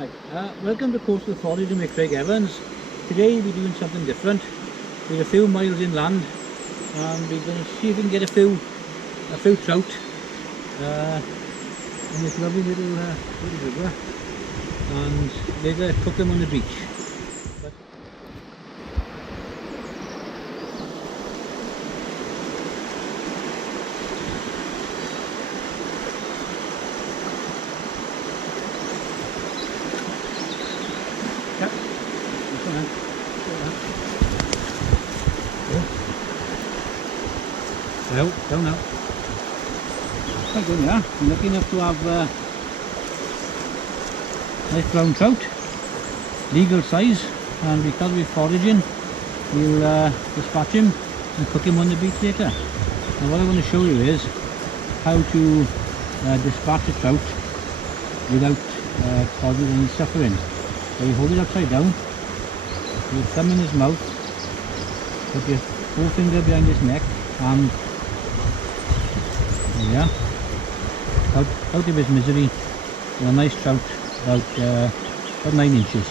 Right, welcome to Coastal Foraging with Craig Evans. Today we're doing something different. We're a few miles inland and we're going to see if we can get a few trout in this lovely little river, and later cook them on the beach. Down now. Quite good, yeah. I'm lucky enough to have nice brown trout, legal size, and because we're foraging, we'll dispatch him and cook him on the beach later. Now what I want to show you is how to dispatch a trout without causing any suffering. So you hold it upside down, put your thumb in his mouth, put your forefinger behind his neck, and yeah, out of his misery with a nice trout about 9 inches.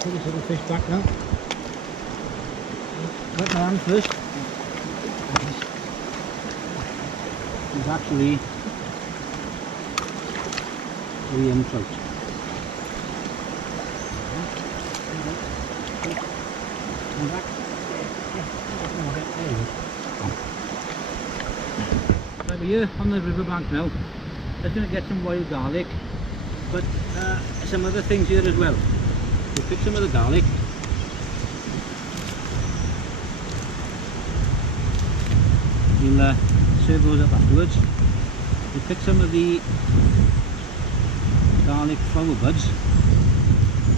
Put this little fish back now. Wet my hand first. He's actually a young trout. Right, we're here on the riverbank now. Just going to get some wild garlic, but some other things here as well. We'll pick some of the garlic. We'll serve those up afterwards. We'll pick some of the garlic flower buds.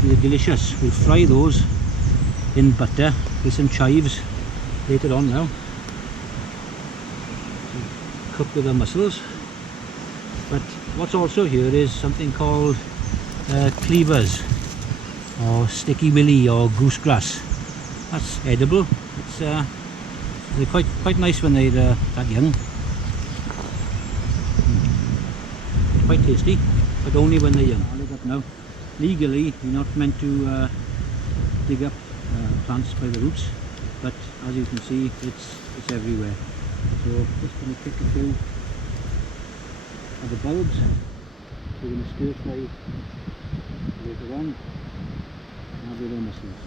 They're delicious. We'll fry those in butter with some chives later on now. Cook with the mussels. But what's also here is something called cleavers, or sticky willy, or goosegrass. That's edible. It's they're quite nice when they're that young. Quite tasty, but only when they're young. I'll look up now. Legally, you're not meant to dig up plants by the roots, but as you can see, it's everywhere. So just going to pick a few of the bulbs. We're going to stir fry later on. I'll do the mussels.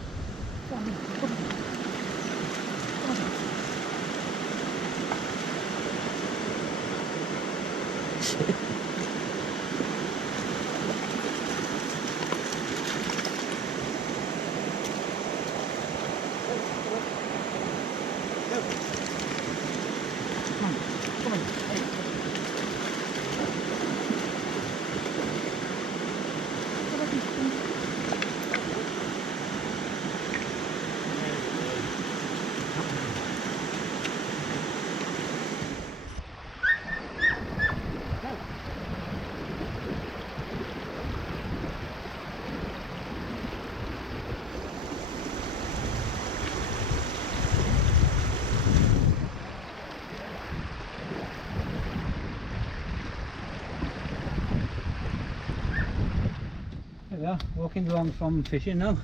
There we are, walking along from fishing now,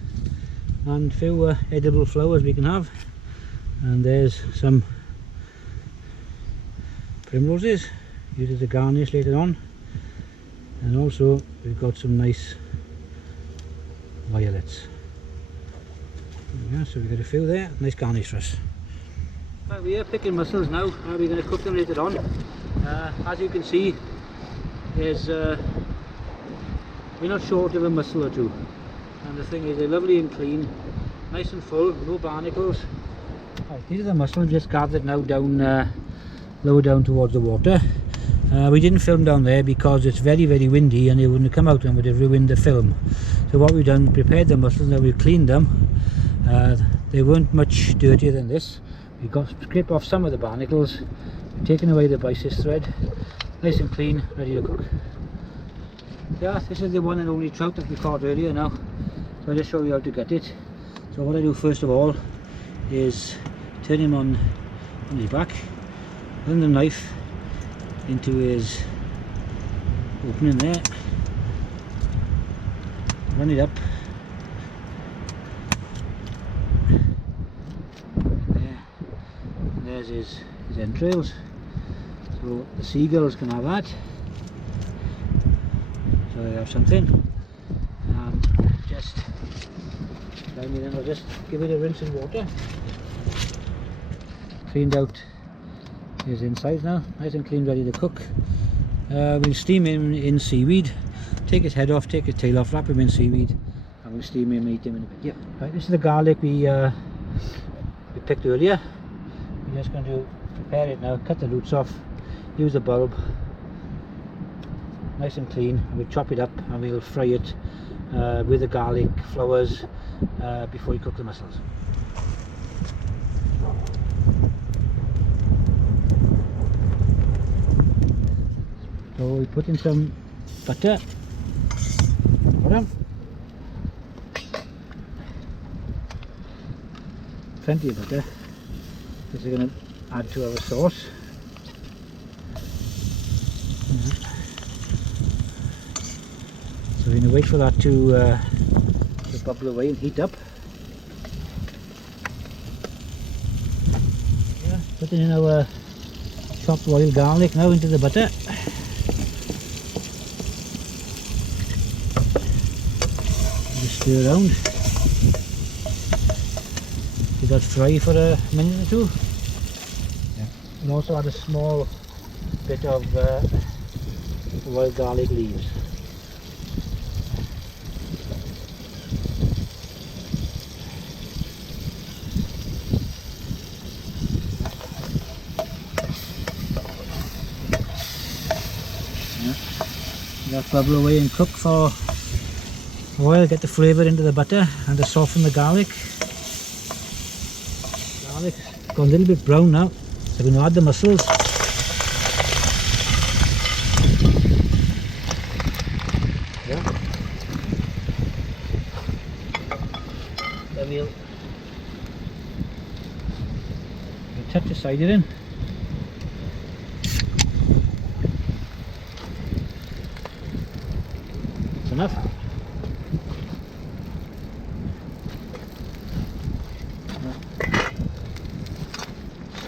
and a few edible flowers we can have, and there's some primroses used as a garnish later on, and also we've got some nice violets. Yeah, so we've got a few there, nice garnish for us. Right, we're picking mussels now, and we're going to cook them later on. As you can see, there's we're not short of a mussel or two, and the thing is they're lovely and clean, nice and full, no barnacles. Right, these are the mussels just gathered now down lower down towards the water. We didn't film down there because it's very windy and it wouldn't have come out and would have ruined the film. So what we've done, prepared the mussels, now we've cleaned them. They weren't much dirtier than this. We got scrape off some of the barnacles, taken away the bisis thread, nice and clean, ready to cook. Yeah, this is the one and only trout that we caught earlier now. So I'll just show you how to get it. So what I do first of all is turn him on his back, run the knife into his opening there, run it up there, and there's his entrails. So the seagulls can have that, so they have something. Just then I'll just give it a rinse in water. Cleaned out his insides now, nice and clean, ready to cook. We'll steam him in seaweed, take his head off, take his tail off, wrap him in seaweed, and we'll steam him and eat him in a bit. Yep. Right, this is the garlic we picked earlier. We're just going to prepare it now, cut the roots off, use the bulb, nice and clean, and we'll chop it up and we'll fry it with the garlic flowers before you cook the mussels. So we put in some butter, plenty of butter. This is going to add to our sauce. So we're going to wait for that to bubble away and heat up. Yeah, putting in our chopped wild garlic now into the butter. Just stir around. Let that fry for a minute or two. Yeah. We'll also add a small bit of wild garlic leaves. Let that bubble away and cook for a while, get the flavour into the butter and to soften the garlic. Garlic's gone a little bit brown now, so we're going to add the mussels. Yeah. Then we'll touch the cider in. Enough.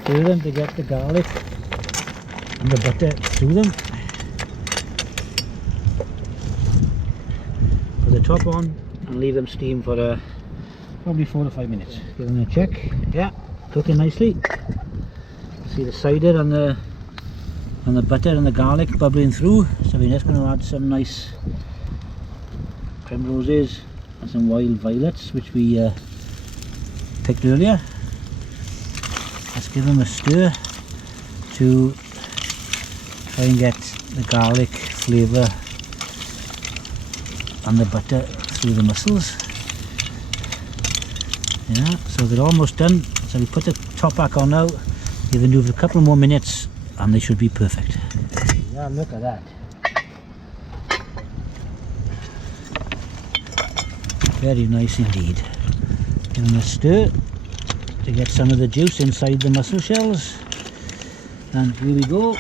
Stir them to get the garlic and the butter through them. Put the top on and leave them steam for probably 4 to 5 minutes. Give them a check. Yeah, cooking nicely. See the cider and the butter and the garlic bubbling through. So we're just going to add some nice primroses and some wild violets which we picked earlier. Let's give them a stir to try and get the garlic flavour and the butter through the mussels. Yeah, so they're almost done. So we put the top back on now, give them a couple more minutes and they should be perfect. Yeah, look at that. Very nice indeed. Give them a stir to get some of the juice inside the mussel shells. And here we go.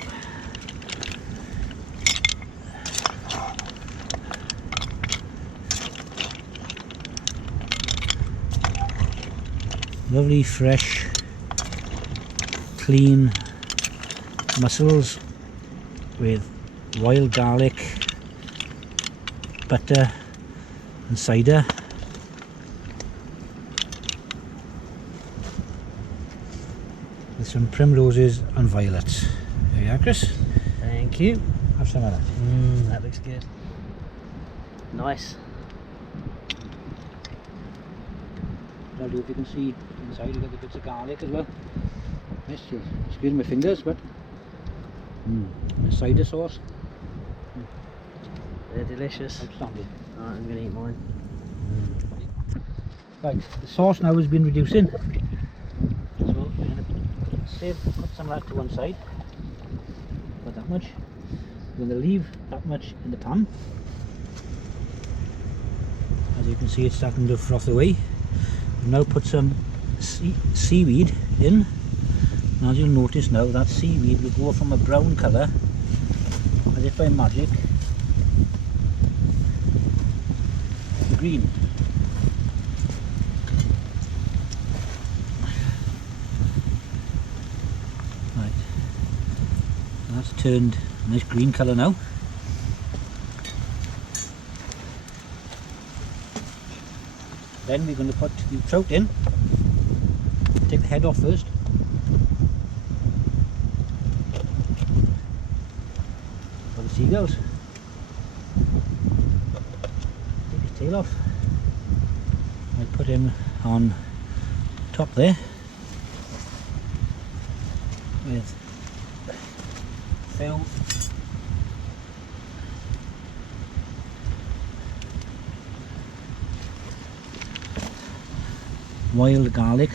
Lovely, fresh, clean mussels with wild garlic, butter and cider. With some primroses and violets. There you are, Kris. Thank you. Have some of that. That looks good. Nice. I'll do if you can see inside, you've got the bits of garlic as well. Nice. Excuse my fingers, but the cider sauce. They're delicious. Outstanding. Alright, I'm going to eat mine. Right, the sauce now has been reducing. So we're going to put some of that to one side. Put that much. We're going to leave that much in the pan. As you can see, it's starting to froth away. We'll now put some seaweed in. And as you'll notice now, that seaweed will go from a brown colour, as if by magic, to green. Right, that's turned a nice green colour now. Then we're going to put the trout in. Take the head off first. For the seagulls. Take his tail off. I'll put him on top there with few wild garlic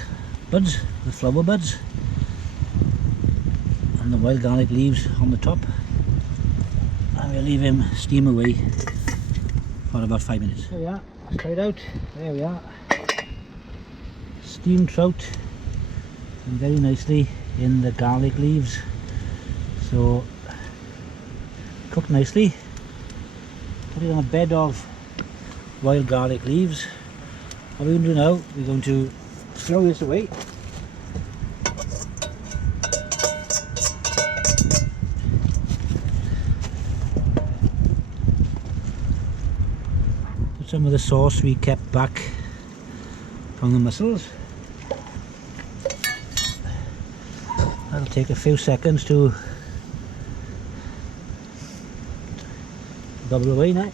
buds, the flower buds, and the wild garlic leaves on the top, and we'll leave him steam away for about 5 minutes. There we are, let's try it out. There we are, steamed trout, and very nicely in the garlic leaves, so cooked nicely. Put it on a bed of wild garlic leaves. What we're going to do now, we're going to throw this away. Put some of the sauce we kept back from the mussels. That'll take a few seconds to bubble away now.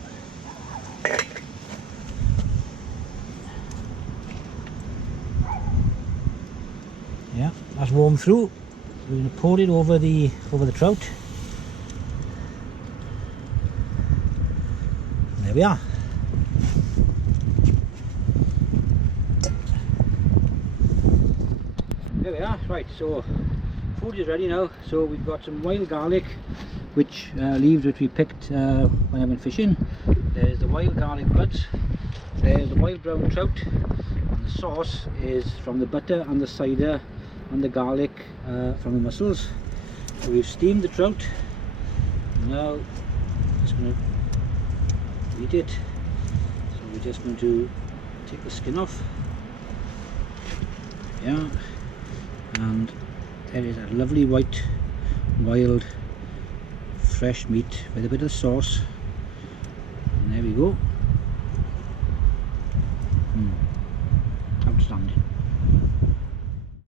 Yeah, that's warmed through. We're going to pour it over the trout. There we are. There we are. Right, so food is ready now. So we've got some wild garlic, which leaves which we picked when I went fishing. There's the wild garlic buds. There's the wild brown trout. And the sauce is from the butter and the cider and the garlic from the mussels. So we've steamed the trout. Now just going to eat it. So we're just going to take the skin off. Yeah, and there is a lovely white wild fresh meat with a bit of sauce. And there we go. Outstanding.